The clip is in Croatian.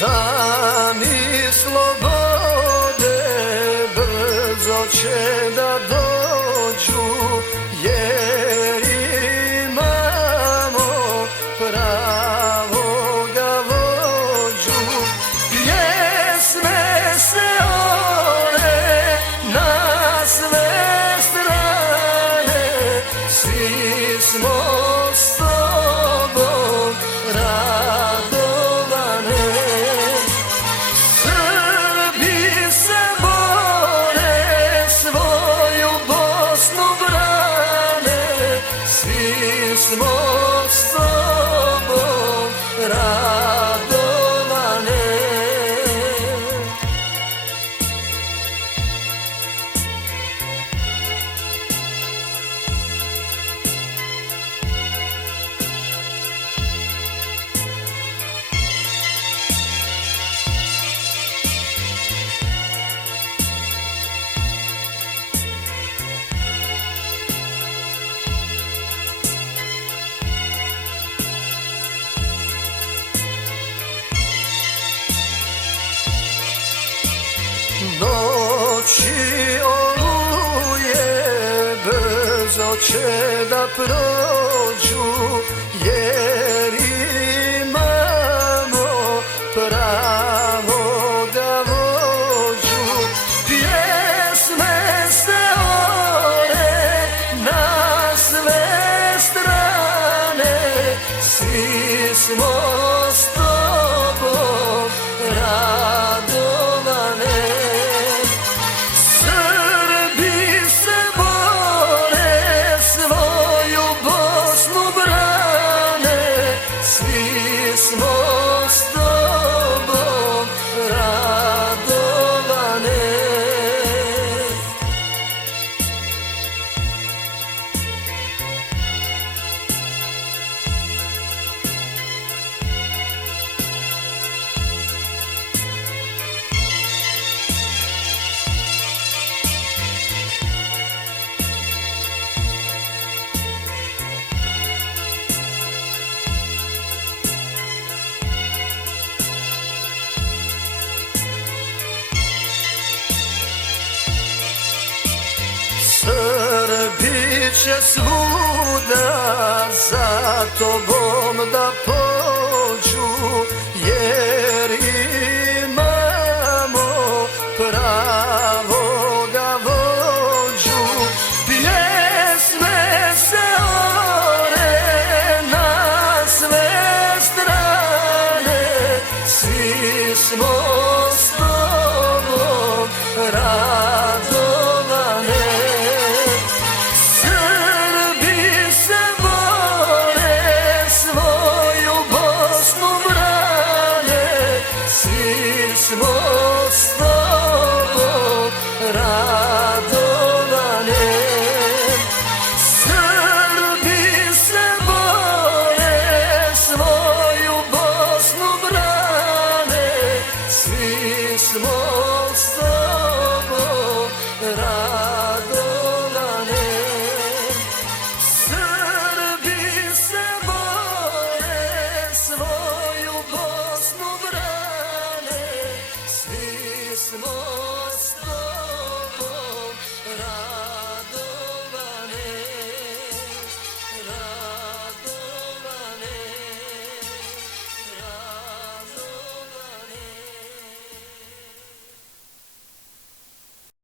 Dani slobode brzo će da dođu, jer imamo pravoga vođu. Pjesme se ore na sve strane, svi smo s tobom radovane. Srbi se bore, svoju Bosnu brane, svi smo s tobom radovane. Noći oluje brzo će da prođu, jer imamo pravoga vođu. Pjesme se ore na sve strane, svi smo s tobom radovane. Srbi se bore, svoju Bosnu brane, svi smo s tobom radovane. Srbi će svuda za tobom da